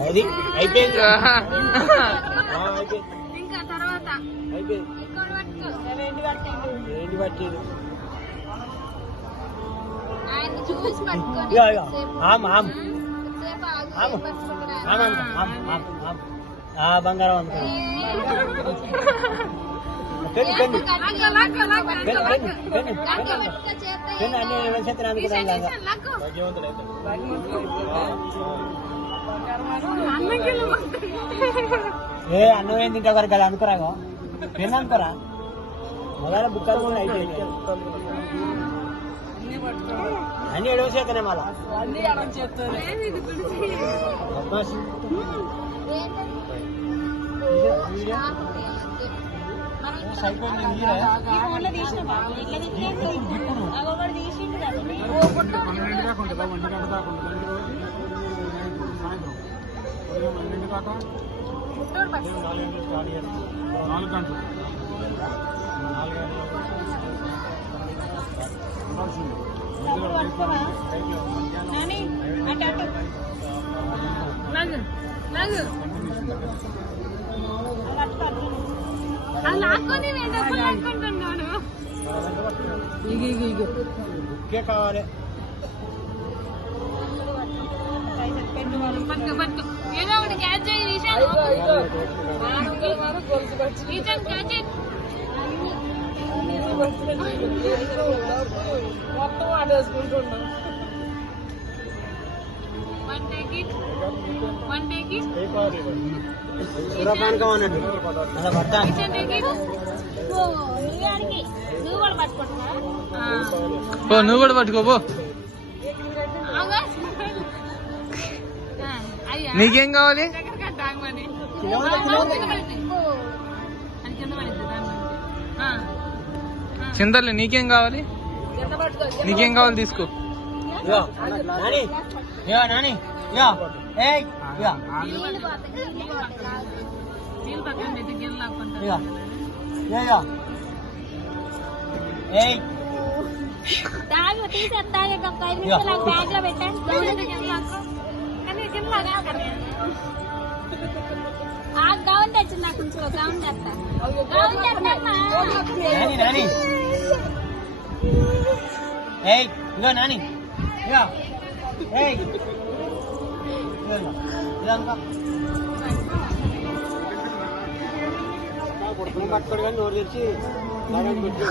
అది అయిపోయింది. ఇంకా తర్వాత. అయిపోయింది. ఏంటి పట్టిండు బంగారం అందుకో ఏ అన్నం ఏం తింటావు కదా కదా అనుకోరాగో పెన్ను అనుకోరా మొదల బుక్కలు కూడా అయిపోయింది అన్ని ఎడవసేతనే మళ్ళా లేదు, ఇది పిలిచి. నాలుగు గంటలు నాని, అటు అటు. లాగు, లాగు. కావాలి పట్టుకో, పట్టుకో. ఏదో ఒకటి క్యాచ్ చేయి ఈశాన్. ఈశాన్ క్యాచ్ చేయి. One It. ఓ, నువ్వు కూడా పట్టుకుంటున్నావా? ఆ. పో నువ్వు కూడా పట్టుకో పో. ఆగా. ఆ, అయ్యా. నీకేం కావాలి. చింతలే నీకేం కావాలి? నీకేం కావాలి తీసుకో. నాని. తీసేది తాగాక ఒక ఐదు నిమిషాలు బ్యాగ్లో పెట్టాను. కానీ కింద లాగాలి. ఆ గౌన్ తెచ్చింది నాకు కొంచెం గౌన్ తెస్తా. గౌన్ తెస్తామ్మా. నాని నాని. ఏయ్ ఇగో నాని. ఇగో ఏయ్ పట్టుకోడు కానీ నోరు తెచ్చి బాగా పెట్టు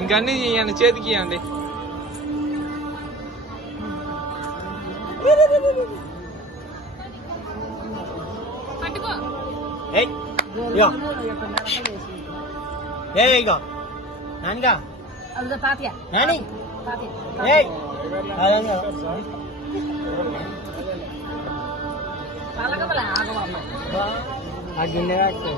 ఇంకన్నీ ఇవ్వండి చేతికి ఇవ్వండి పట్టుకో ఏయ్ ఇగో. ఏయ్ ఇగో నానిగా నాని ఏయ్ అదంగా ఆ గిన్నె కట్టు